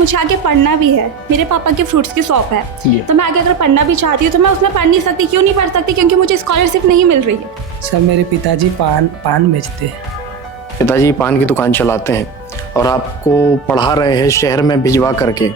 मुझे आगे पढ़ना भी है, मेरे पापा की फ्रूट्स की शॉप है, तो मैं आगे अगर पढ़ना भी चाहती हूँ तो मैं उसमें पढ़ नहीं सकती। क्यों नहीं पढ़ सकती? क्योंकि मुझे स्कॉलरशिप नहीं मिल रही है। सर मेरे पिताजी पान बेचते हैं। पिताजी पान की दुकान चलाते हैं और आपको पढ़ा रहे हैं शहर में भिजवा करके।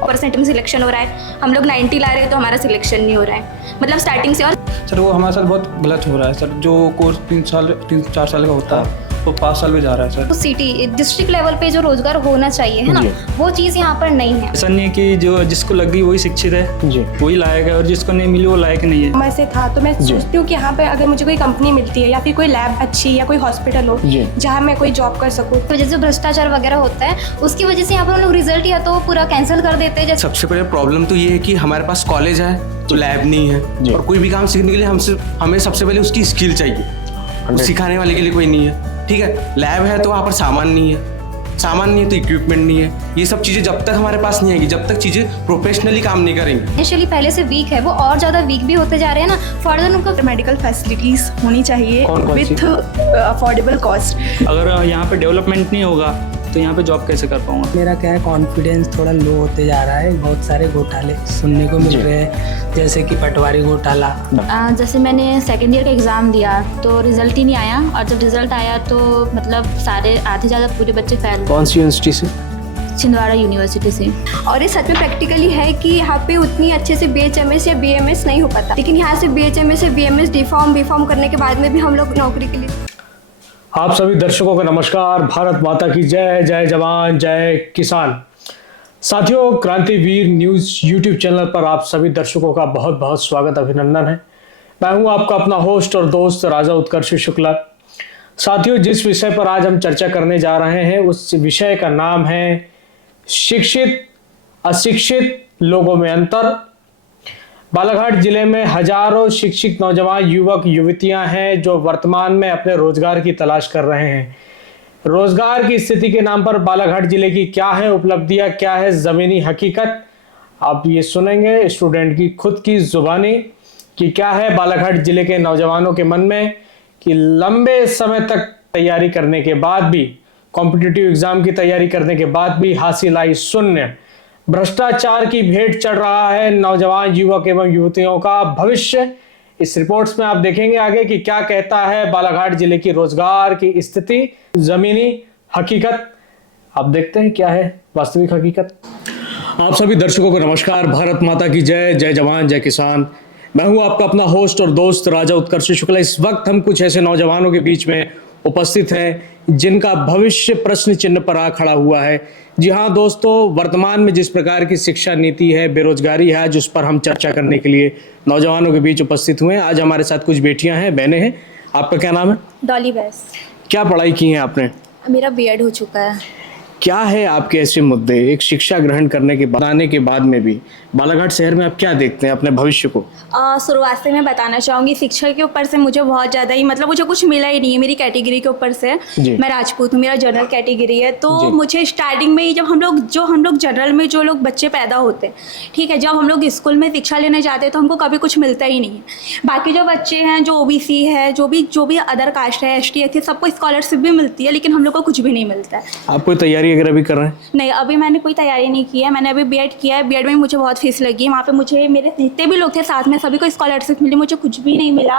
परसेंट में सिलेक्शन हो रहा है, हम लोग 90 ला रहे हैं तो हमारा सिलेक्शन नहीं हो रहा है, मतलब स्टार्टिंग से। और सर वो हमारे साथ बहुत गलत हो रहा है सर। जो कोर्स 3-4 साल का होता है वो 5 साल में जा रहा है सर। तो सिटी डिस्ट्रिक्ट लेवल पे जो रोजगार होना चाहिए है ना, वो चीज़ यहाँ पर नहीं है। ऐसा नहीं है कि जो जिसको लग गई वही शिक्षित है जी, वही लायक है, और जिसको नहीं मिली वो लायक नहीं है। मैं से था तो मैं सोचती हूँ कि यहाँ पे अगर मुझे कोई कंपनी मिलती है या फिर कोई लैब अच्छी या कोई हॉस्पिटल हो जहाँ मैं कोई जॉब कर सकूँ। तो जैसे भ्रष्टाचार वगैरह होता है उसकी वजह से यहाँ पर हम लोग रिजल्ट या तो पूरा कैंसिल कर देते हैं। सबसे पहले प्रॉब्लम तो ये है कि हमारे पास कॉलेज है तो लैब नहीं है, और कोई भी काम सीखने के लिए हमें सबसे पहले उसकी स्किल चाहिए, सिखाने वाले के लिए कोई नहीं है। ठीक है, लैब है तो वहाँ पर सामान नहीं है तो इक्विपमेंट नहीं है। ये सब चीज़ें जब तक हमारे पास नहीं आएगी, जब तक चीज़ें प्रोफेशनली काम नहीं करेंगी। फाइनेंशियली पहले से वीक है वो और ज़्यादा वीक भी होते जा रहे हैं ना। फर्दर उनको मेडिकल फैसिलिटीज होनी चाहिए विथ अफोर्डेबल कॉस्ट। अगर यहाँ पे डेवलपमेंट नहीं होगा तो यहाँ पे जॉब कैसे कर पाऊंगा? मेरा क्या है, कॉन्फिडेंस थोड़ा लो होते जा रहा है। बहुत सारे घोटाले सुनने को मिल रहे हैं, जैसे कि पटवारी घोटाला। जैसे मैंने सेकेंड ईयर का एग्ज़ाम दिया तो रिज़ल्ट ही नहीं आया, और जब रिज़ल्ट आया तो मतलब सारे आधे ज़्यादा पूरे बच्चे फेल। कौन सी यूनिवर्सिटी से? छिंदवाड़ा यूनिवर्सिटी से। और ये सच में प्रैक्टिकली है कि यहाँ पे उतनी अच्छे से BHMS या BMS नहीं हो पाता, लेकिन यहाँ से BHMS या BMS B.Pharm करने के बाद में भी हम लोग नौकरी के लिए। आप सभी दर्शकों को नमस्कार। भारत माता की जय। जय जवान जय किसान। साथियों, क्रांतिवीर न्यूज़ यूट्यूब चैनल पर आप सभी दर्शकों का बहुत बहुत स्वागत, अभिनंदन है। मैं हूं आपका अपना होस्ट और दोस्त राजा उत्कर्ष शुक्ला। साथियों, जिस विषय पर आज हम चर्चा करने जा रहे हैं उस विषय का नाम है शिक्षित अशिक्षित लोगों में अंतर। बालाघाट जिले में हजारों शिक्षित नौजवान युवक युवतियां हैं जो वर्तमान में अपने रोजगार की तलाश कर रहे हैं। रोजगार की स्थिति के नाम पर बालाघाट जिले की क्या है उपलब्धियां, क्या है जमीनी हकीकत, आप ये सुनेंगे स्टूडेंट की खुद की जुबानी कि क्या है बालाघाट जिले के नौजवानों के मन में कि लंबे समय तक तैयारी करने के बाद भी, कॉम्पिटिटिव एग्जाम की तैयारी करने के बाद भी हासिल आई शून्य। भ्रष्टाचार की भेंट चढ़ रहा है नौजवान युवक एवं युवतियों का भविष्य। इस रिपोर्ट्स में आप देखेंगे आगे कि क्या कहता है बालाघाट जिले की रोजगार की स्थिति, जमीनी हकीकत। आप देखते हैं क्या है वास्तविक हकीकत। आप सभी दर्शकों को नमस्कार। भारत माता की जय। जय जवान जय किसान। मैं हूं आपका अपना होस्ट और दोस्त राजा उत्कर्ष शुक्ला। इस वक्त हम कुछ ऐसे नौजवानों के बीच में उपस्थित हैं जिनका भविष्य प्रश्न चिन्ह पर आ खड़ा हुआ है। जी हाँ दोस्तों, वर्तमान में जिस प्रकार की शिक्षा नीति है, बेरोजगारी है, आज उस पर हम चर्चा करने के लिए नौजवानों के बीच उपस्थित हुए हैं। आज हमारे साथ कुछ बेटियां हैं, बहनें हैं। आपका क्या नाम है? डॉली बैस। क्या पढ़ाई की है आपने? मेरा B.Ed हो चुका है। क्या है आपके ऐसे मुद्दे एक शिक्षा ग्रहण करने के बाद, आने के बाद में भी बालाघाट शहर में आप क्या देखते हैं अपने भविष्य को? शुरुआत से मैं बताना चाहूँगी, शिक्षा के ऊपर से मुझे बहुत ज़्यादा ही मतलब मुझे कुछ मिला ही नहीं है मेरी कैटेगरी के ऊपर से। मैं राजपूत हूँ, मेरा जनरल कैटेगरी है, तो मुझे स्टार्टिंग में ही जब हम लोग जनरल में जो लोग बच्चे पैदा होते हैं, ठीक है, जब हम लोग स्कूल में शिक्षा लेने जाते हैं तो हमको कभी कुछ मिलता ही नहीं है। बाकी जो बच्चे हैं, जो OBC है, जो भी अदर कास्ट है, ST SC, सबको स्कॉलरशिप भी मिलती है, लेकिन हम लोग को कुछ भी नहीं मिलता है। आप कोई तैयारी वगैरह भी कर रहे हैं? नहीं, अभी मैंने कोई तैयारी नहीं की है। मैंने अभी B.Ed किया है। B.Ed में मुझे बहुत फीस लगी। वहाँ पे मुझे मेरे जितने भी लोग थे साथ में सभी को स्कॉलरशिप मिली, मुझे कुछ भी नहीं मिला।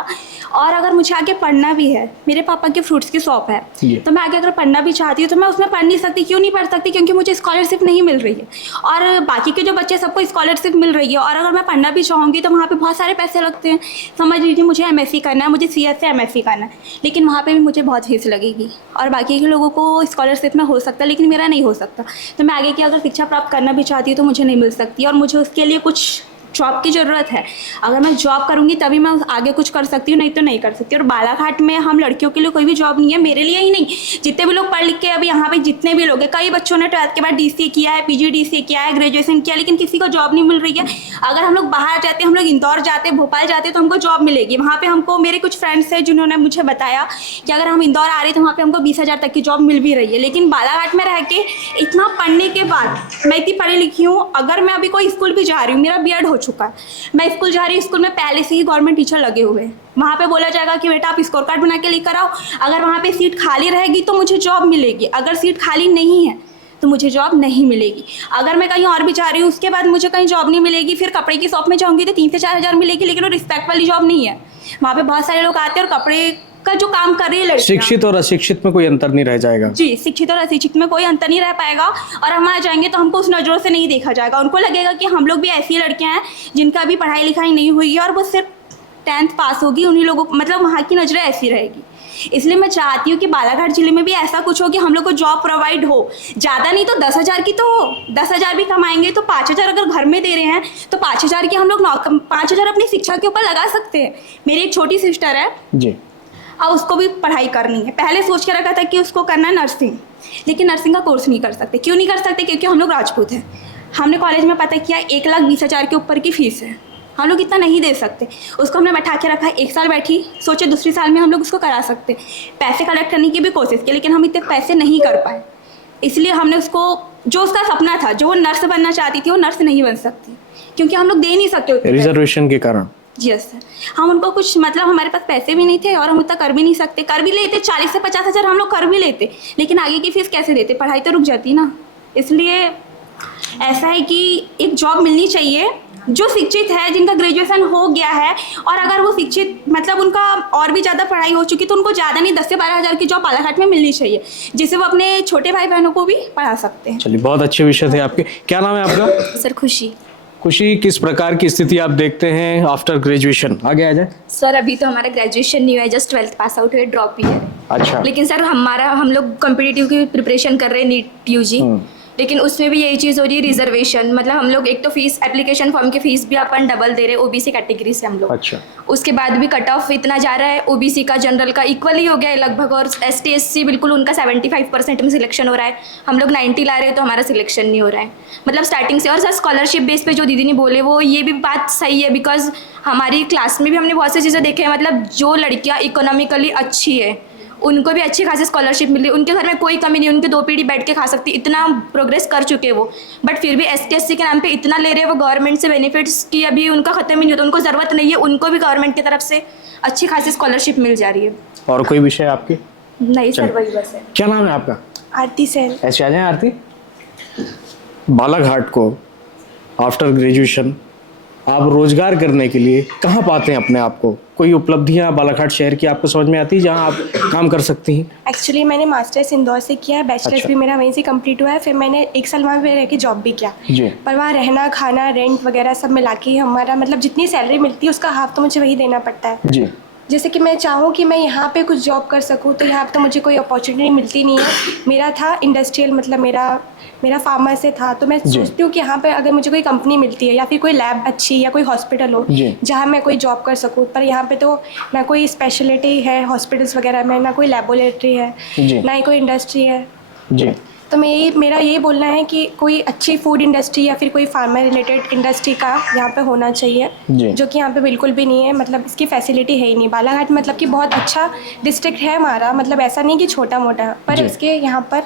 और अगर मुझे आगे पढ़ना भी है, मेरे पापा की फ्रूट्स की शॉप है, तो मैं आगे अगर पढ़ना भी चाहती हूँ तो मैं उसमें पढ़ नहीं सकती। क्यों नहीं पढ़ सकती? क्योंकि मुझे स्कॉलरशिप नहीं मिल रही है। और बाकी के जो बच्चे सबको स्कॉलरशिप मिल रही है, और अगर मैं पढ़ना भी चाहूँगी तो वहाँ पर बहुत सारे पैसे लगते हैं। समझ लीजिए मुझे MSc करना है, मुझे CS से MSc करना है, लेकिन वहाँ पर भी मुझे बहुत फीस लगेगी। और बाकी के लोगों को स्कॉलरशिप में हो सकता है, लेकिन मेरा नहीं हो सकता। तो मैं आगे की अगर शिक्षा प्राप्त करना भी चाहती हूँ तो मुझे नहीं मिल सकती, और मुझे उसके लिए कुछ जॉब की ज़रूरत है। अगर मैं जॉब करूँगी तभी मैं आगे कुछ कर सकती हूँ, नहीं तो नहीं कर सकती। और बालाघाट में हम लड़कियों के लिए कोई भी जॉब नहीं है, मेरे लिए ही नहीं, जितने भी लोग पढ़ लिख के अभी यहाँ पे जितने भी लोग हैं, कई बच्चों ने 12th के बाद DCA किया है, PGDCA किया है, ग्रेजुएशन किया, लेकिन किसी को जॉब नहीं मिल रही है। अगर हम लोग बाहर जाते हैं, हम लोग इंदौर जाते, भोपाल जाते, तो हमको जॉब मिलेगी। वहाँ पर हमको, मेरे कुछ फ्रेंड्स हैं जिन्होंने मुझे बताया कि अगर हम इंदौर आ रहे तो वहाँ पर हमको 20,000 तक की जॉब मिल भी रही है। लेकिन बालाघाट में रह के इतना पढ़ने के बाद, मैं इतनी पढ़ी लिखी हूँ, अगर मैं अभी कोई स्कूल भी जा रही हूँ, मेरा B.Ed हो चुका है, मैं स्कूल जा रही हूँ, स्कूल में पहले से ही गवर्नमेंट टीचर लगे हुए हैं। वहाँ पे बोला जाएगा कि बेटा आप स्कोर कार्ड बना के लेकर आओ। अगर वहाँ पे सीट खाली रहेगी तो मुझे जॉब मिलेगी, अगर सीट खाली नहीं है तो मुझे जॉब नहीं मिलेगी। अगर मैं कहीं और भी जा रही हूँ उसके बाद मुझे कहीं जॉब नहीं मिलेगी, फिर कपड़े की शॉप में जाऊँगी तो 3 से 4 हज़ार मिलेगी, लेकिन वो रिस्पेक्ट वाली जॉब नहीं है। वहाँ पे बहुत सारे लोग आते हैं और कपड़े का जो काम कर रही है लड़कियाँ, शिक्षित और अशिक्षित में कोई अंतर नहीं रह जाएगा। जी, शिक्षित और अशिक्षित में कोई अंतर नहीं रह पाएगा, और हम आ जाएंगे तो हमको उस नज़रों से नहीं देखा जाएगा। उनको लगेगा कि हम लोग भी ऐसी लड़कियां हैं जिनका भी पढ़ाई लिखाई नहीं हुई है और वो सिर्फ 10th पास होगी, उन्हीं लोगों मतलब वहाँ की नज़रें ऐसी रहेगी। इसलिए मैं चाहती हूँ कि बालाघाट जिले में भी ऐसा कुछ हो कि हम लोग को जॉब प्रोवाइड हो, ज़्यादा नहीं तो 10,000 की तो हो। 10,000 भी कमाएंगे तो 5,000 अगर घर में दे रहे हैं तो 5,000 की हम लोग 5,000 अपनी शिक्षा के ऊपर लगा सकते हैं। मेरी एक छोटी सिस्टर है जी, और उसको भी पढ़ाई करनी है। पहले सोच के रखा था कि उसको करना है नर्सिंग, लेकिन नर्सिंग का कोर्स नहीं कर सकते। क्यों नहीं कर सकते? क्योंकि हम लोग राजपूत हैं। हमने कॉलेज में पता किया 1,20,000 के ऊपर की फ़ीस है, हम लोग इतना नहीं दे सकते। उसको हमने बैठा के रखा, 1 साल बैठी, सोचे दूसरी साल में हम लोग उसको करा सकते। पैसे कलेक्ट करने की भी कोशिश की, लेकिन हम इतने पैसे नहीं कर पाए। इसलिए हमने उसको, जो उसका सपना था, जो वो नर्स बनना चाहती थी, वो नर्स नहीं बन सकती क्योंकि हम लोग दे नहीं सकते उतने रिजर्वेशन के कारण। यस सर, हम उनको कुछ मतलब हमारे पास पैसे भी नहीं थे और हम उतना कर भी नहीं सकते। कर भी लेते 40 से 50 हज़ार हम लोग कर भी लेते, लेकिन आगे की फीस कैसे देते? पढ़ाई तो रुक जाती ना। इसलिए ऐसा है कि एक जॉब मिलनी चाहिए जो शिक्षित है, जिनका ग्रेजुएशन हो गया है, और अगर वो शिक्षित मतलब उनका और भी ज़्यादा पढ़ाई हो चुकी तो उनको ज़्यादा नहीं 10 से 12 हज़ार की जॉब बालाघाट में मिलनी चाहिए, जिससे वो अपने छोटे भाई बहनों को भी पढ़ा सकते हैं। चलिए, बहुत अच्छे विषय थे आपके। क्या नाम है आपका? सर खुशी। खुशी, किस प्रकार की स्थिति आप देखते हैं आफ्टर ग्रेजुएशन? आगे आ जाए। सर अभी तो हमारा ग्रेजुएशन नहीं हुआ है, जस्ट 12th पास आउट हुए, ड्रॉप ही है। अच्छा। लेकिन सर हम लोग कॉम्पिटिटिव की प्रिपरेशन कर रहे हैं, नीट यूजी, लेकिन उसमें भी यही चीज़ हो रही है, रिजर्वेशन। मतलब हम लोग एक तो फीस, एप्लीकेशन फॉर्म की फीस भी अपन डबल दे रहे हैं ओबीसी कैटेगरी से हम लोग। अच्छा। उसके बाद भी कट ऑफ इतना जा रहा है, ओबीसी का जनरल का इक्वल ही हो गया है लगभग, और एसटी एससी बिल्कुल उनका 75% में सिलेक्शन हो रहा है। हम लोग 90 ला रहे हैं तो हमारा सिलेक्शन नहीं हो रहा है, मतलब स्टार्टिंग से। और सर स्कॉलरशिप बेस पे जो दीदी ने बोले वो ये भी बात सही है, बिकॉज हमारी क्लास में भी हमने बहुत सी चीज़ें देखे हैं। मतलब जो लड़कियाँ इकोनॉमिकली अच्छी है उनको भी अच्छी खासी स्कॉलरशिप मिल रही है, उनके घर में कोई कमी नहीं, उनके 2 पीढ़ी बैठ के खा सकती, इतना प्रोग्रेस कर चुके हैं वो। बट फिर भी ST/SC के नाम पे इतना ले रहे हैं वो गवर्नमेंट से बेनिफिट्स की, अभी उनका खत्म ही नहीं होता, उनको ज़रूरत नहीं है, उनको भी गवर्नमेंट की तरफ से अच्छी खासी स्कॉलरशिप मिल जा रही है। और कोई विषय आपके? नहीं सर, वही बस है। क्या नाम है आपका? आरती सेन। ऐसे आ जाए आरती। बालाघाट को आफ्टर ग्रेजुएशन आप रोजगार करने के लिए कहाँ पाते हैं अपने आप को? कोई उपलब्धियाँ बालाघाट शहर की आपको समझ में आती है जहाँ आप काम कर सकती हैं? एक्चुअली मैंने मास्टर्स इंदौर से किया है, बैचलर्स अच्छा। भी मेरा वहीं से कंप्लीट हुआ है। फिर मैंने 1 साल वहाँ पे रह के जॉब भी किया, जी। पर वहाँ रहना, खाना, रेंट वगैरह सब मिला के हमारा मतलब जितनी सैलरी मिलती है उसका हाफ तो मुझे वही देना पड़ता है। जी। जैसे कि मैं चाहूँ कि मैं यहाँ पे कुछ जॉब कर सकूँ तो यहाँ पे तो मुझे कोई अपॉर्चुनिटी मिलती नहीं है। मेरा था इंडस्ट्रियल, मतलब मेरा फार्मा से था, तो मैं सोचती हूँ कि यहाँ पे अगर मुझे कोई कंपनी मिलती है या फिर कोई लैब अच्छी या कोई हॉस्पिटल हो जहाँ मैं कोई जॉब कर सकूँ, पर यहाँ पे तो ना कोई स्पेशलिटी है हॉस्पिटल्स वगैरह में, ना कोई लेबोरेटरी है, ना ही कोई इंडस्ट्री है। जी। तो मेरा यही बोलना है कि कोई अच्छी फूड इंडस्ट्री या फिर कोई फार्मा रिलेटेड इंडस्ट्री का यहाँ पे होना चाहिए, जो कि यहाँ पे बिल्कुल भी नहीं है। मतलब इसकी फैसिलिटी है ही नहीं। बालाघाट मतलब कि बहुत अच्छा डिस्ट्रिक्ट है हमारा, मतलब ऐसा नहीं कि छोटा मोटा, पर इसके यहाँ पर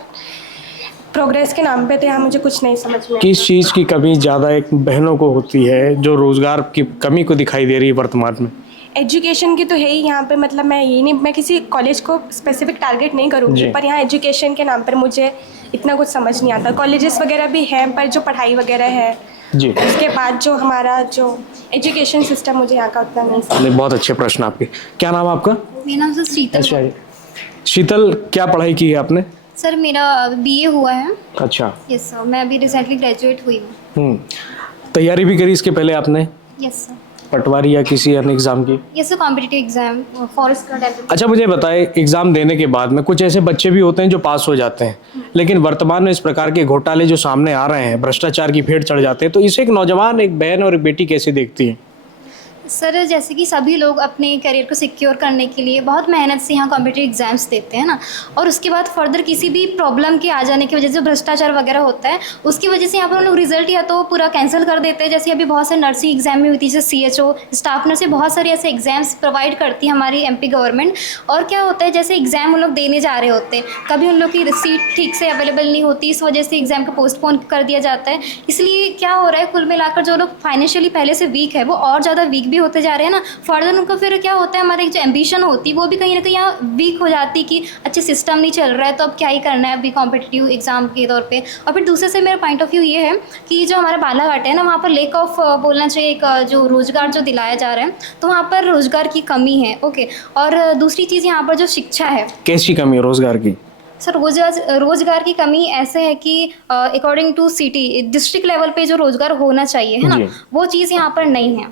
प्रोग्रेस के नाम पे तो यहाँ मुझे कुछ नहीं समझ में। किस चीज़ की कमी ज़्यादा एक बहनों को होती है जो रोजगार की कमी को दिखाई दे रही है वर्तमान में? एजुकेशन की तो है ही यहाँ पे। मतलब मैं किसी कॉलेज को स्पेसिफिक टारगेट नहीं करूँगी, पर यहाँ एजुकेशन के नाम पर मुझे इतना कुछ समझ नहीं आता। कॉलेजेस वगैरह भी हैं, पर जो पढ़ाई वगैरह है जी, उसके बाद जो हमारा जो एजुकेशन सिस्टम मुझे यहाँ का उतना नहीं समझ। बहुत अच्छे प्रश्न आपके। क्या नाम आपका? मेरा नाम सर शीतल। अच्छा, शीतल, क्या पढ़ाई की है आपने? सर मेरा BA हुआ है। अच्छा। यस सर, मैं अभी रिसेंटली ग्रेजुएट हुई हूँ। तैयारी भी करी इसके पहले आपने? Yes sir. पटवारी या किसी अन्य एग्जाम की? Yes sir, competitive exam, forest का। अच्छा, मुझे बताएं, एग्जाम देने के बाद में कुछ ऐसे बच्चे भी होते हैं जो पास हो जाते हैं, लेकिन वर्तमान में इस प्रकार के घोटाले जो सामने आ रहे हैं, भ्रष्टाचार की फेट चढ़ जाते हैं, तो इसे एक नौजवान, एक बहन और एक बेटी कैसे देखती है? सर जैसे कि सभी लोग अपने करियर को सिक्योर करने के लिए बहुत मेहनत से यहाँ कॉम्पिटिटिव एग्जाम्स देते हैं ना, और उसके बाद फर्दर किसी भी प्रॉब्लम के आ जाने की वजह से भ्रष्टाचार वगैरह होता है, उसकी वजह से यहाँ पर हम लोग रिजल्ट या तो पूरा कैंसिल कर देते हैं। जैसे अभी बहुत सारे नर्सिंग एग्जाम में हुई थी, जैसे CHO, स्टाफ नर्स, बहुत सारे ऐसे एग्जाम्स प्रोवाइड करती है हमारी MP गवर्नमेंट। और क्या होता है, जैसे एग्जाम उन लोग देने जा रहे होते हैं, कभी उन लोग की सीट ठीक से अवेलेबल नहीं होती, इस वजह से एग्जाम को पोस्टपोन कर दिया जाता है। इसलिए क्या हो रहा है, कुल मिलाकर जो लोग फाइनेंशियली पहले से वीक है वो और ज़्यादा वीक भी भी होते जा रहे हैं ना, फर्दर उनको फिर क्या होता है, हमारी एक जो एम्बिशन होती है वो भी कहीं ना कहीं यहाँ वीक हो जाती कि अच्छे सिस्टम नहीं चल रहा है तो अब क्या ही करना है अभी कॉम्पिटिटिव एग्जाम के तौर पे। और फिर दूसरे से मेरा पॉइंट ऑफ व्यू ये है कि जो हमारा बालाघाट है ना, वहाँ पर लेक ऑफ बोलना चाहिए एक जो रोज़गार जो दिलाया जा रहा है, तो वहाँ पर रोज़गार की कमी है। ओके, और दूसरी चीज़ यहाँ पर जो शिक्षा है, कैसी कमी है रोजगार की? सर रोजगार की कमी ऐसे है कि according to city district level पे जो रोजगार होना चाहिए है ना, वो चीज़ यहाँ पर नहीं है।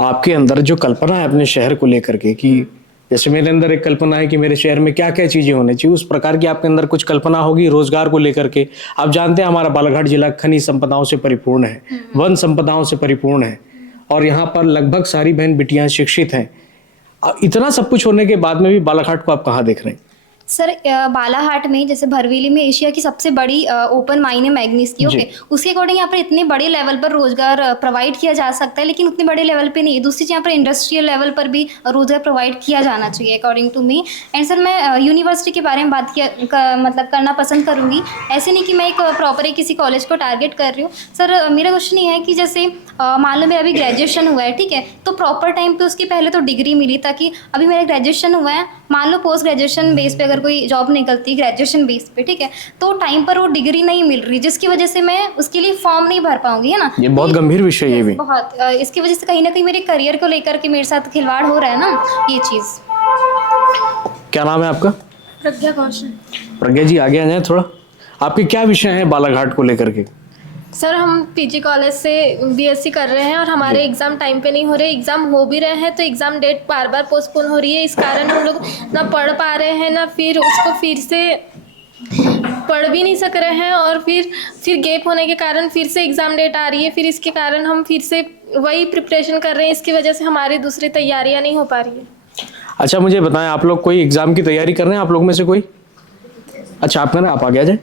आपके अंदर जो कल्पना है अपने शहर को लेकर के, कि जैसे मेरे अंदर एक कल्पना है कि मेरे शहर में क्या क्या चीजें होनी चाहिए, उस प्रकार की आपके अंदर कुछ कल्पना होगी रोजगार को लेकर के। आप जानते हैं हमारा बालाघाट जिला खनिज संपदाओं से परिपूर्ण है, वन संपदाओं से परिपूर्ण है, और यहाँ पर लगभग सारी बहन बिटियां शिक्षित हैं। इतना सब कुछ होने के बाद में भी बालाघाट को आप कहाँ देख रहे हैं? सर बालाघाट में जैसे भरवेली में एशिया की सबसे बड़ी ओपन माइन है मैग्नीज की। ओके, उसके अकॉर्डिंग यहाँ पर इतने बड़े लेवल पर रोजगार प्रोवाइड किया जा सकता है, लेकिन उतने बड़े लेवल पे नहीं है। दूसरी चीज़ यहाँ पर इंडस्ट्रियल लेवल पर भी रोजगार प्रोवाइड किया जाना चाहिए according to me. And sir मैं यूनिवर्सिटी के बारे में बात मतलब करना पसंद करूँगी। ऐसे नहीं कि मैं एक प्रॉपर किसी कॉलेज को टारगेट कर रही हूँ। सर मेरा क्वेश्चन ये है कि जैसे मान लो मेरा अभी ग्रेजुएशन हुआ है, ठीक है, तो प्रॉपर टाइम पे उसकी पहले तो डिग्री मिली, ताकि अभी मेरा ग्रेजुएशन हुआ है, मान लो पोस्ट ग्रेजुएशन बेस पे अगर कोई जॉब निकलती ग्रेजुएशन बेस पे, ठीक है, तो टाइम पर वो डिग्री नहीं मिल रही, जिसकी वजह से मैं उसके लिए फॉर्म नहीं भर पाऊंगी, है ना। ये बहुत गंभीर विषय है, ये भी बहुत इसकी वजह से कहीं ना कहीं मेरे करियर को लेकर के मेरे साथ खिलवाड़ हो रहा है ना, ये चीज़। क्या नाम है आपका? प्रज्ञा कौशल। प्रज्ञा जी आगे आ जाए थोड़ा। आपके क्या विषय हैं बालाघाट को लेकर के? सर हम पीजी कॉलेज से बीएससी कर रहे हैं और हमारे एग्ज़ाम टाइम पे नहीं हो रहे, एग्ज़ाम हो भी रहे हैं तो एग्ज़ाम डेट बार बार पोस्टपोन हो रही है। इस कारण हम लोग ना पढ़ पा रहे हैं, ना फिर उसको फिर से पढ़ भी नहीं सक रहे हैं, और फिर गैप होने के कारण फिर से एग्ज़ाम डेट आ रही है, फिर इसके कारण हम फिर से वही प्रिपरेशन कर रहे हैं। इसकी वजह से हमारी दूसरी तैयारियाँ नहीं हो पा रही है। अच्छा मुझे बताएं, आप लोग कोई एग्जाम की तैयारी कर रहे हैं आप लोग में से कोई? अच्छा आपका ना, आप आगे आ जाए।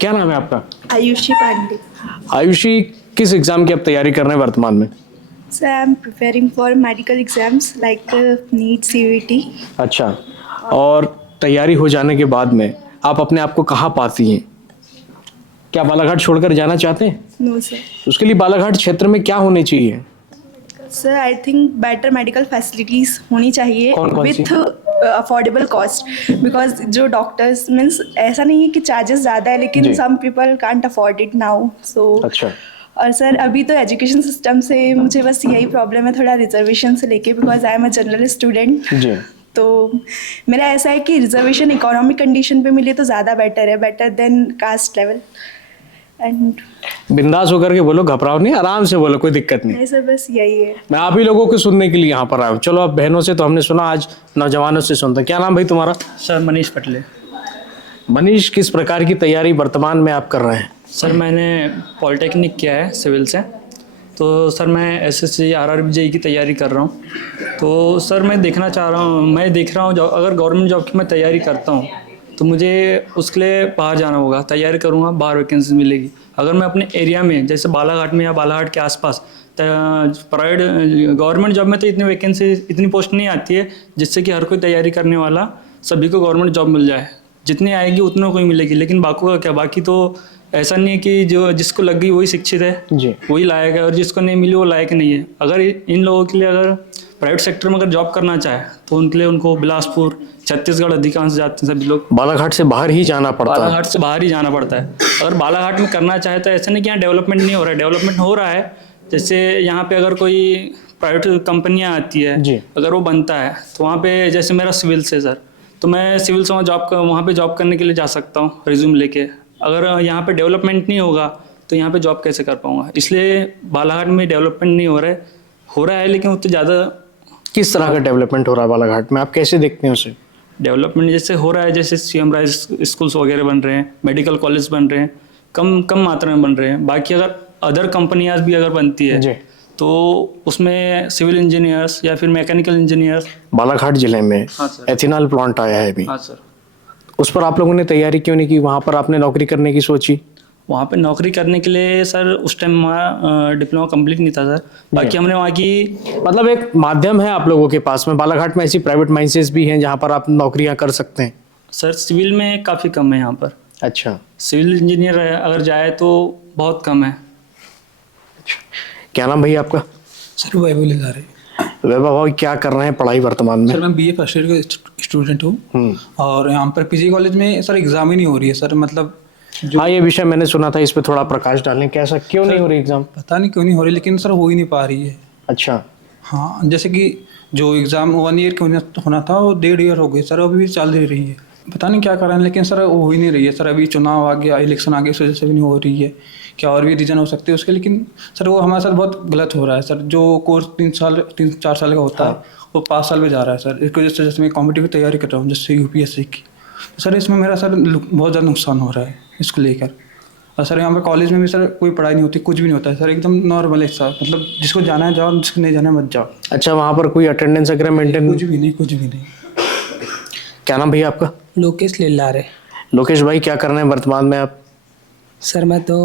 क्या नाम है आपका? आयुषी पांडे। आयुषी, किस एग्जाम की आप तैयारी कर रहे हैं वर्तमान में? Sir I am preparing for medical exams like NEET CUET. अच्छा, और तैयारी हो जाने के बाद में आप अपने आप को कहाँ पाती हैं? क्या बालाघाट छोड़कर जाना चाहते हैं? No sir. उसके लिए बालाघाट क्षेत्र में क्या होने चाहिए? Sir I think better medical facilities होनी चाहिए विथ अफोर्डेबल कॉस्ट, बिकॉज जो डॉक्टर्स मीन्स ऐसा नहीं है कि चार्जेस ज़्यादा है, लेकिन some people can't afford it now. So अच्छा, और सर अभी तो एजुकेशन सिस्टम से मुझे बस यही प्रॉब्लम है थोड़ा रिजर्वेशन से लेके, because I am a general student. जी, तो मेरा ऐसा है कि रिजर्वेशन इकोनॉमिक कंडीशन पे मिले तो ज़्यादा बेटर है, better than caste level. And बिंदास होकर के बोलो, घबराओ नहीं, आराम से बोलो, कोई दिक्कत नहीं। नहीं सर, बस यही है। मैं आप ही लोगों को सुनने के लिए यहाँ पर आया हूँ। चलो अब बहनों से तो हमने सुना, आज नौजवानों से सुनते हैं। क्या नाम भाई तुम्हारा? सर मनीष पटले। मनीष, किस प्रकार की तैयारी वर्तमान में आप कर रहे हैं? सर मैंने पॉलिटेक्निक किया है सिविल से, तो सर मैं एसएससी RRBJE की तैयारी कर रहा हूँ। तो सर मैं देख रहा हूँ अगर गवर्नमेंट जॉब की मैं तैयारी करता हूँ तो मुझे उसके लिए बाहर जाना होगा, तैयारी करूँगा, बाहर वैकेंसी मिलेगी। अगर मैं अपने एरिया में जैसे बालाघाट में या बालाघाट के आसपास प्राइवेट गवर्नमेंट जॉब में तो इतनी वैकेंसी, इतनी पोस्ट नहीं आती है जिससे कि हर कोई तैयारी करने वाला सभी को गवर्नमेंट जॉब मिल जाए। जितनी आएगी उतनों को ही मिलेगी, लेकिन बाकी का क्या, बाकी तो ऐसा नहीं है कि जो जिसको लग गई वही शिक्षित है, वही लायक है, और जिसको नहीं मिली वो लायक नहीं है। अगर इन लोगों के लिए अगर प्राइवेट सेक्टर में अगर जॉब करना चाहे तो उनके लिए उनको बिलासपुर, छत्तीसगढ़ अधिकांश जाते हैं सभी लोग। बालाघाट से बाहर ही जाना पड़ता है। बालाघाट से बाहर ही जाना पड़ता है। अगर बालाघाट में करना चाहे तो ऐसा नहीं कि यहाँ डेवलपमेंट नहीं हो रहा है, डेवलपमेंट हो रहा है। जैसे यहाँ पे अगर कोई प्राइवेट कंपनियाँ आती है, अगर वो बनता है तो वहाँ पे, जैसे मेरा सिविल से सर, तो मैं सिविल से वहाँ पे जॉब करने के लिए जा सकता हूँ रिज्यूम लेके। अगर यहाँ पे डेवलपमेंट नहीं होगा तो यहाँ पे जॉब कैसे कर पाऊँगा? इसलिए बालाघाट में डेवलपमेंट नहीं हो रहा है, लेकिन उतने ज़्यादा। किस तरह का डेवलपमेंट हो रहा है बालाघाट में, आप कैसे देखते हैं उसे? डेवलपमेंट जैसे हो रहा है, जैसे CM राइज स्कूल्स वगैरह बन रहे हैं, मेडिकल कॉलेज बन रहे हैं, कम मात्रा में बन रहे हैं। बाकी अगर अदर कंपनियाँ भी अगर बनती है तो उसमें सिविल इंजीनियर्स या फिर मैकेनिकल इंजीनियर्स। बालाघाट जिले में एथेनॉल प्लांट आया है अभी। हाँ सर। उस पर आप लोगों ने तैयारी क्यों नहीं की? वहाँ पर आपने नौकरी करने की सोची? वहाँ पे नौकरी करने के लिए सर उस टाइम हमारा डिप्लोमा कंप्लीट नहीं था सर। बाकी हमने वहाँ की, मतलब एक माध्यम है आप लोगों के पास में। बालाघाट में ऐसी प्राइवेट माइंसेस भी हैं जहाँ पर आप नौकरियाँ कर सकते हैं? सर सिविल में काफ़ी कम है यहाँ पर। अच्छा, सिविल इंजीनियर अगर जाए तो बहुत कम है। क्या नाम भैया आपका? सर वैभव ले जा रहे। वैभव भाई क्या कर रहे हैं पढ़ाई वर्तमान में? सर मैं BA फर्स्ट ईयर का स्टूडेंट हूँ और यहाँ पर PG कॉलेज में सर एग्ज़ाम ही नहीं हो रही है सर, मतलब हाँ ये विषय मैंने सुना था, इस पे थोड़ा प्रकाश डालें, कैसा क्यों नहीं हो रही एग्जाम? पता नहीं क्यों नहीं हो रही, लेकिन सर हो ही नहीं पा रही है। अच्छा। हाँ, जैसे कि जो एग्ज़ाम 1 ईयर का होना था वो 1.5 ईयर हो गए सर, अभी भी चल रही है। पता नहीं क्या कर रहे हैं, लेकिन सर वो हो ही नहीं रही है सर। अभी चुनाव आ गया, इलेक्शन आ गया, इस वजह से भी नहीं हो रही है। क्या और भी रीज़न हो सकते हैं उसके, लेकिन सर वो हमारे साथ बहुत गलत हो रहा है सर। जो कोर्स 3-4 साल का होता है वो 5 साल में जा रहा है सर। इस वजह से जैसे मैं कॉम्पिटिटिव की तैयारी कर रहा हूँ, जैसे UPSC की, सर इसमें मेरा सर बहुत ज़्यादा नुकसान हो रहा है इसको लेकर। और सर यहाँ पे कॉलेज में भी सर कोई पढ़ाई नहीं होती, कुछ भी नहीं होता है सर, एकदम नॉर्मल है सर। मतलब जिसको जाना है जाओ, जिसको नहीं जाना है मत जाओ। अच्छा, वहाँ पर कोई अटेंडेंस वगैरह मेंटेन? कुछ भी नहीं, कुछ भी नहीं। क्या नाम भैया आपका? लोकेश लेल्लारे। लोकेश भाई क्या कर रहे हैं वर्तमान में आप? सर मैं तो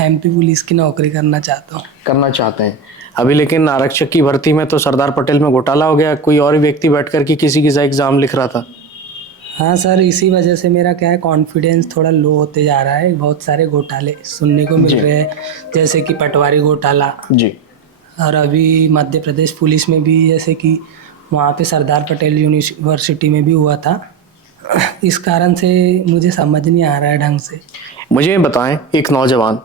MP पुलिस की नौकरी करना चाहता हूँ। करना चाहते हैं अभी, लेकिन आरक्षक की भर्ती में तो सरदार पटेल में घोटाला हो गया, कोई और व्यक्ति बैठ कर के किसी की एग्जाम लिख रहा था। हाँ सर, इसी वजह से मेरा क्या है, कॉन्फिडेंस थोड़ा लो होते जा रहा है। बहुत सारे घोटाले सुनने को मिल रहे हैं, जैसे कि पटवारी घोटाला जी, और अभी मध्य प्रदेश पुलिस में भी, जैसे कि वहाँ पे सरदार पटेल यूनिवर्सिटी में भी हुआ था। इस कारण से मुझे समझ नहीं आ रहा है ढंग से। मुझे ये बताएं, एक नौजवान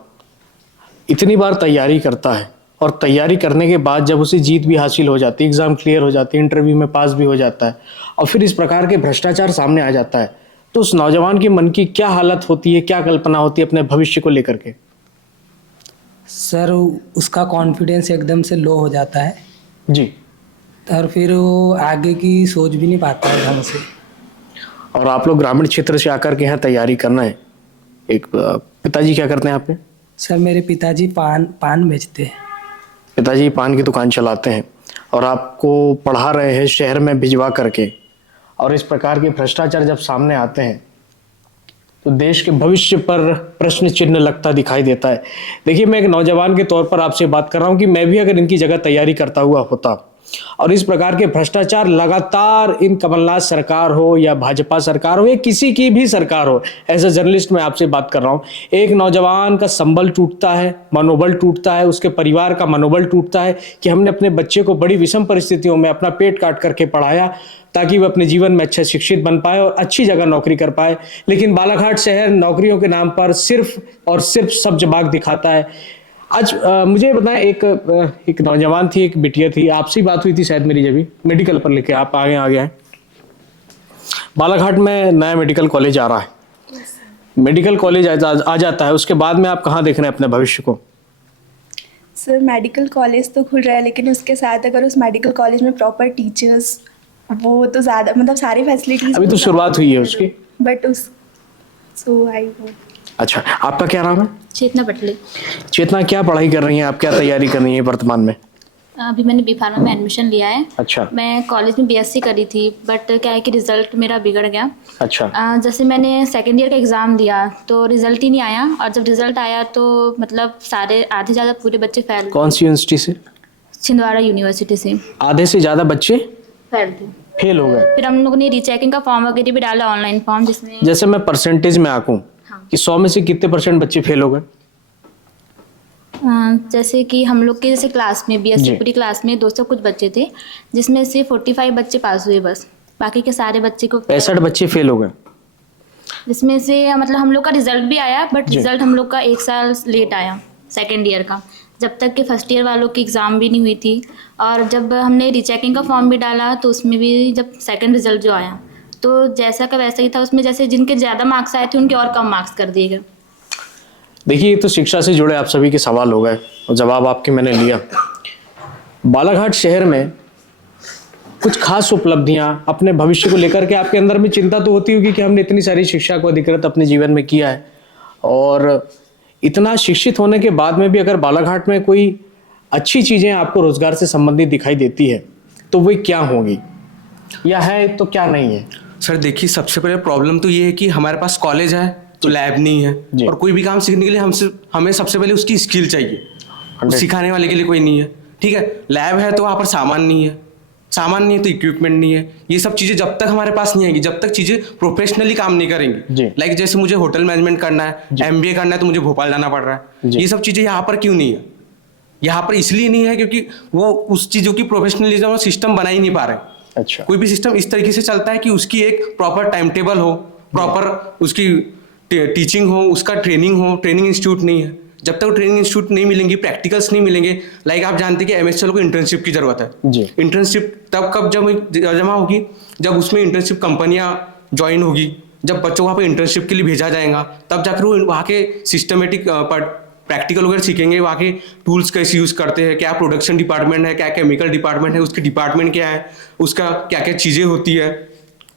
इतनी बार तैयारी करता है और तैयारी करने के बाद जब उसे जीत भी हासिल हो जाती है, एग्ज़ाम क्लियर हो जाती है, इंटरव्यू में पास भी हो जाता है, और फिर इस प्रकार के भ्रष्टाचार सामने आ जाता है, तो उस नौजवान के मन की क्या हालत होती है, क्या कल्पना होती है अपने भविष्य को लेकर के? सर उसका कॉन्फिडेंस एकदम से लो हो जाता है जी, और फिर वो आगे की सोच भी नहीं पाता है ढंग से। और आप लोग ग्रामीण क्षेत्र से आकर के यहाँ तैयारी करना है। एक पिताजी क्या करते हैं आपके? सर मेरे पिताजी पान बेचते हैं। पिताजी पान की दुकान चलाते हैं और आपको पढ़ा रहे हैं शहर में भिजवा करके, और इस प्रकार के भ्रष्टाचार जब सामने आते हैं तो देश के भविष्य पर प्रश्न चिन्ह लगता दिखाई देता है। देखिए, मैं एक नौजवान के तौर पर आपसे बात कर रहा हूँ कि मैं भी अगर इनकी जगह तैयारी करता हुआ होता और इस प्रकार के भ्रष्टाचार लगातार, इन कमलनाथ सरकार हो या भाजपा सरकार हो या किसी की भी सरकार हो, एज ए जर्नलिस्ट मैं आपसे बात कर रहा हूँ, एक नौजवान का संबल टूटता है, मनोबल टूटता है, उसके परिवार का मनोबल टूटता है कि हमने अपने बच्चे को बड़ी विषम परिस्थितियों में अपना पेट काट करके पढ़ाया ताकि वह अपने जीवन में अच्छा शिक्षित बन पाए और अच्छी जगह नौकरी कर पाए। लेकिन बालाघाट शहर नौकरियों के नाम पर सिर्फ और सिर्फ सब्ज बाग दिखाता है। आज मुझे बताएं, एक नौजवान थी, एक बिटिया थी, आपसे ही बात हुई थी शायद मेरी, जब भी मेडिकल पर लेके आप आ गए हैं। बालाघाट में नया मेडिकल कॉलेज आ रहा है, मेडिकल कॉलेज आ जाता है, उसके बाद में आप कहाँ देख रहे हैं अपने भविष्य को? सर मेडिकल कॉलेज तो खुल रहा है, लेकिन उसके साथ अगर उस मेडिकल कॉलेज में प्रॉपर टीचर्स, वो तो ज़्यादा, मतलब सारी फैसिलिटीज अभी तो शुरुआत हुई है उसकी, बट उस सो आई वो। अच्छा, आपका क्या नाम है? चेतना पटले। चेतना, क्या पढ़ाई कर रही हैं आप, क्या तैयारी कर रही हैं वर्तमान में? अभी मैंने B फार्मा में एडमिशन लिया है। अच्छा। मैं कॉलेज में BSc करी थी, बट क्या है कि रिजल्ट मेरा बिगड़ गया। अच्छा। जैसे मैंने सेकेंड ईयर का एग्ज़ाम दिया तो रिजल्ट ही नहीं आया, और जब रिजल्ट आया तो मतलब सारे आधे ज़्यादा पूरे बच्चे फेल। कौन सी यूनिवर्सिटी से? छिंदवाड़ा यूनिवर्सिटी से। आधे से ज़्यादा बच्चे फेल थे, फेल हो गए। फिर हम लोगों ने रीचेकिंग का फॉर्म वगैरह भी डाला, ऑनलाइन फॉर्म, जिसमें जैसे मैं परसेंटेज में आंकूं कि 100 में से कितने % बच्चे फेल हो गए? जैसे कि हम लोग के जैसे क्लास में BSc पूरी क्लास में 200 कुछ बच्चे थे, जिसमें से 45 बच्चे पास हुए बस, बाकी के सारे बच्चे को 65 बच्चे फेल हो गए। जिसमें से मतलब हम लोग का रिजल्ट भी आया, बट रिजल्ट हम लोग का 1 साल लेट आया सेकेंड ईयर का, जब तक कि फर्स्ट ईयर वालों की एग्ज़ाम भी नहीं हुई थी। और जब हमने रीचेकिंग का फॉर्म भी डाला तो उसमें भी जब सेकेंड रिजल्ट जो आया तो जैसा का वैसा ही था, उसमें जैसे जिनके ज़्यादा मार्क्स आए थे उनके और कम मार्क्स कर दिए गए। देखिए, ये तो शिक्षा से जुड़े आप सभी के सवाल हो गए और जवाब आपके मैंने लिया। बालाघाट शहर में कुछ खास उपलब्धियां अपने भविष्य को लेकर के आपके अंदर में चिंता तो होती होगी कि हमने इतनी सारी शिक्षा को अधिकृत अपने जीवन में किया है, और इतना शिक्षित होने के बाद में भी अगर बालाघाट में कोई अच्छी चीज़ें आपको रोजगार से संबंधित दिखाई देती है तो वो क्या होगी, या है तो क्या नहीं है? सर देखिए, सबसे पहले प्रॉब्लम तो ये है कि हमारे पास कॉलेज है तो लैब नहीं है, और कोई भी काम सीखने के लिए हमें सबसे पहले उसकी स्किल चाहिए, सिखाने वाले के लिए कोई नहीं है। ठीक है, लैब है तो वहाँ पर सामान नहीं है, सामान नहीं है तो इक्विपमेंट नहीं है। ये सब चीज़ें जब तक हमारे पास नहीं आएगी, जब तक चीज़ें प्रोफेशनली काम नहीं करेंगी, लाइक जैसे मुझे होटल मैनेजमेंट करना है, MBA करना है तो मुझे भोपाल जाना पड़ रहा है, ये सब चीज़ें यहाँ पर क्यों नहीं है? यहाँ पर इसलिए नहीं है क्योंकि वो उस चीज़ों की प्रोफेशनलिज्म और सिस्टम बना ही नहीं पा रहे। अच्छा, कोई भी सिस्टम इस तरीके से चलता है कि उसकी एक प्रॉपर टाइम टेबल हो, प्रॉपर उसकी टीचिंग हो, उसका ट्रेनिंग हो। ट्रेनिंग इंस्टीट्यूट नहीं है। जब तक ट्रेनिंग इंस्टीट्यूट नहीं मिलेंगी, प्रैक्टिकल्स नहीं मिलेंगे, लाइक आप जानते हैं कि MSL को इंटर्नशिप की जरूरत है जी। इंटर्नशिप तब कब जमा होगी जब उसमें इंटर्नशिप कंपनियां ज्वाइन होगी, जब बच्चों को वहाँ पे इंटर्नशिप के लिए भेजा जाएगा, तब जाकर वो वहाँ के सिस्टमेटिक प्रैक्टिकल वगैरह सीखेंगे, वहाँ के टूल्स कैसे यूज़ करते हैं, क्या प्रोडक्शन डिपार्टमेंट है, क्या केमिकल डिपार्टमेंट है, उसकी डिपार्टमेंट क्या है, उसका क्या क्या चीज़ें होती है।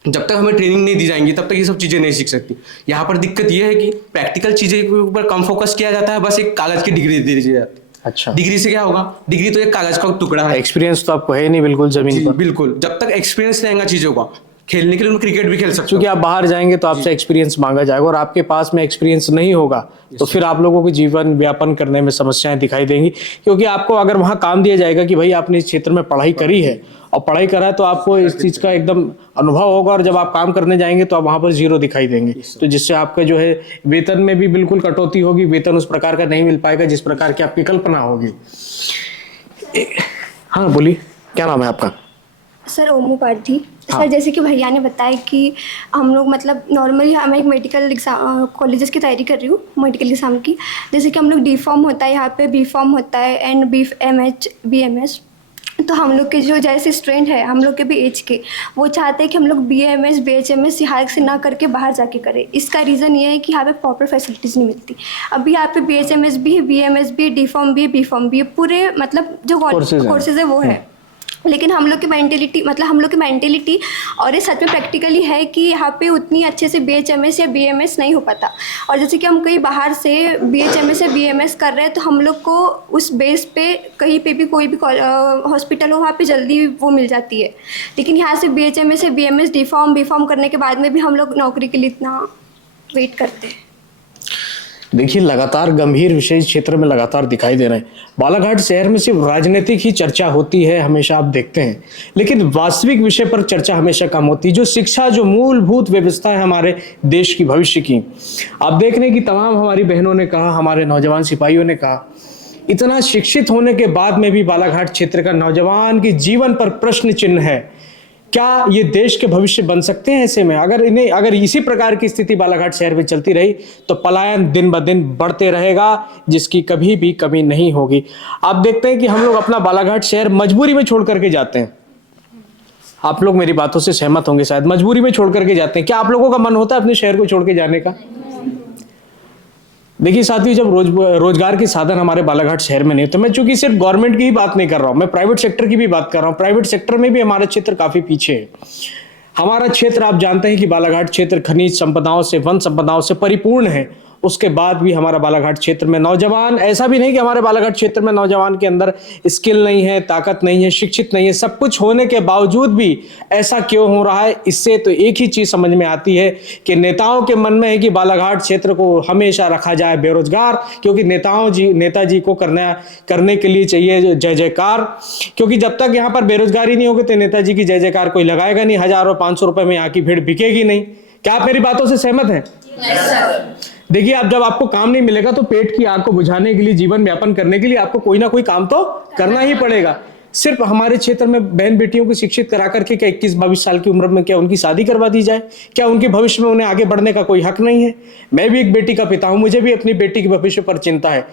जब तक हमें ट्रेनिंग नहीं दी जाएंगी तब तक ये सब चीज़ें नहीं सीख सकती। यहाँ पर दिक्कत ये है कि प्रैक्टिकल चीज़ें के ऊपर कम फोकस किया जाता है, बस एक कागज़ की डिग्री दे दी जाती है। अच्छा, डिग्री से क्या होगा? डिग्री तो एक कागज़ का टुकड़ा है। एक्सपीरियंस तो आपको है नहीं बिल्कुल जमीन पर। बिल्कुल, जब तक एक्सपीरियंस रहेगा चीज़ों का, खेलने के लिए क्रिकेट भी खेल सकते हो। क्योंकि आप बाहर जाएंगे तो आपसे एक्सपीरियंस मांगा जाएगा, और आपके पास में एक्सपीरियंस नहीं होगा तो फिर आप लोगों को जीवन व्यापन करने में समस्याएं दिखाई देंगी। क्योंकि आपको अगर वहां काम दिया जाएगा कि भाई आपने इस क्षेत्र में पढ़ाई करी है और पढ़ाई करा है, तो आपको इस चीज़ का एकदम अनुभव होगा, और जब आप काम करने जाएंगे तो आप वहां पर जीरो दिखाई देंगे। तो जिससे आपका जो है वेतन में भी बिल्कुल कटौती होगी, वेतन उस प्रकार का नहीं मिल पाएगा जिस प्रकार की आपकी कल्पना होगी। हाँ बोलिए, क्या नाम है आपका? सर ओमू पार्थी। सर जैसे कि भैया ने बताया कि हम लोग मतलब नॉर्मली मैं एक मेडिकल एग्ज़ाम कॉलेजेस की तैयारी कर रही हूँ, मेडिकल एग्ज़ाम की। जैसे कि हम लोग डी फॉर्म होता है, यहाँ पे बी फॉर्म होता है एंड BMS। तो हम लोग के जो जैसे स्टूडेंट है, हम लोग के भी एज के, वो चाहते हैं कि हम लोग BMS BHMS यहाँ से ना करके बाहर जाके करें। इसका रीज़न ये है कि यहाँ पे प्रॉपर फैसिलिटीज़ नहीं मिलती। अभी यहाँ पे BHMS भी है, BMS भी है, डी फॉर्म भी है, बी फॉर्म भी है, पूरे मतलब जो कोर्सेज है वो है। लेकिन हम लोग की मेंटेलिटी और ये सच में प्रैक्टिकली है कि यहाँ पे उतनी अच्छे से BHMS या BMS नहीं हो पाता। और जैसे कि हम कहीं बाहर से BHMS या BMS कर रहे हैं तो हम लोग को उस बेस पे कहीं पे भी कोई भी हॉस्पिटल हो वहाँ पे जल्दी वो मिल जाती है। लेकिन यहाँ से BHMS या BMS D pharm B pharm करने के बाद में भी हम लोग नौकरी के लिए इतना वेट करते हैं। देखिए, लगातार गंभीर विषय क्षेत्र में लगातार दिखाई दे रहे हैं। बालाघाट शहर में सिर्फ राजनीतिक ही चर्चा होती है, हमेशा आप देखते हैं, लेकिन वास्तविक विषय पर चर्चा हमेशा कम होती है। जो शिक्षा, जो मूलभूत व्यवस्था है हमारे देश की भविष्य की, आप देख रहे हैं कि तमाम हमारी बहनों ने कहा, हमारे नौजवान सिपाहियों ने कहा, इतना शिक्षित होने के बाद में भी बालाघाट क्षेत्र का नौजवान के जीवन पर प्रश्न चिन्ह है। क्या ये देश के भविष्य बन सकते हैं? ऐसे में अगर इसी प्रकार की स्थिति बालाघाट शहर में चलती रही तो पलायन दिन ब दिन बढ़ते रहेगा, जिसकी कभी भी कमी नहीं होगी। आप देखते हैं कि हम लोग अपना बालाघाट शहर मजबूरी में छोड़ करके जाते हैं। आप लोग मेरी बातों से सहमत होंगे, शायद मजबूरी में छोड़ करके जाते हैं। क्या आप लोगों का मन होता है अपने शहर को छोड़ के जाने का? देखिए साथियों, जब रोजगार के साधन हमारे बालाघाट शहर में नहीं, तो मैं चूंकि सिर्फ गवर्नमेंट की ही बात नहीं कर रहा हूं, मैं प्राइवेट सेक्टर की भी बात कर रहा हूं। प्राइवेट सेक्टर में भी हमारा क्षेत्र काफी पीछे है। हमारा क्षेत्र, आप जानते हैं कि बालाघाट क्षेत्र खनिज संपदाओं से, वन संपदाओं से परिपूर्ण है। उसके बाद भी हमारा बालाघाट क्षेत्र में नौजवान, ऐसा भी नहीं कि हमारे बालाघाट क्षेत्र में नौजवान के अंदर स्किल नहीं है, ताकत नहीं है, शिक्षित नहीं है, सब कुछ होने के बावजूद भी ऐसा क्यों हो रहा है? इससे तो एक ही चीज समझ में आती है कि नेताओं के मन में है कि बालाघाट क्षेत्र को हमेशा रखा जाए बेरोजगार, क्योंकि नेताजी को करने के लिए चाहिए जय जयकार। क्योंकि जब तक यहाँ पर बेरोजगारी नहीं होगी तो नेताजी की जय जयकार कोई लगाएगा नहीं। 1000 और 500 रुपए में यहाँ की भीड़ बिकेगी नहीं। क्या आप मेरी बातों से सहमत हैं? देखिए, आप जब आपको काम नहीं मिलेगा तो पेट की आग को बुझाने के लिए, जीवन व्यापन करने के लिए आपको कोई ना कोई काम तो करना ही पड़ेगा। सिर्फ हमारे क्षेत्र में बहन बेटियों को शिक्षित करा करके क्या 21-22 साल की उम्र में क्या उनकी शादी करवा दी जाए? क्या उनके भविष्य में उन्हें आगे बढ़ने का कोई हक नहीं है? मैं भी एक बेटी का पिता हूं, मुझे भी अपनी बेटी के भविष्य पर चिंता है।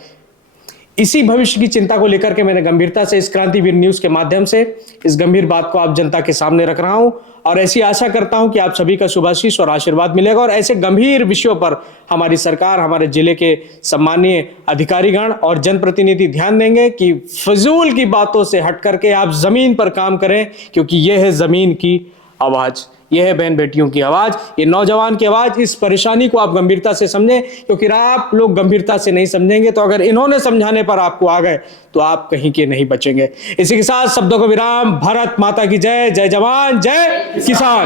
इसी भविष्य की चिंता को लेकर के मैंने गंभीरता से इस क्रांतिवीर न्यूज के माध्यम से इस गंभीर बात को आप जनता के सामने रख रहा हूं, और ऐसी आशा करता हूं कि आप सभी का शुभाशीष और आशीर्वाद मिलेगा, और ऐसे गंभीर विषयों पर हमारी सरकार, हमारे जिले के सम्मानीय अधिकारीगण और जनप्रतिनिधि ध्यान देंगे कि फजूल की बातों से हट करके आप जमीन पर काम करें, क्योंकि यह है जमीन की आवाज, यह है बहन बेटियों की आवाज, ये नौजवान की आवाज। इस परेशानी को आप गंभीरता से समझें, क्योंकि आप लोग गंभीरता से नहीं समझेंगे तो अगर इन्होंने समझाने पर आपको आ गए तो आप कहीं के नहीं बचेंगे। इसी के साथ शब्दों को विराम। भारत माता की जय। जय जवान, जय किसान।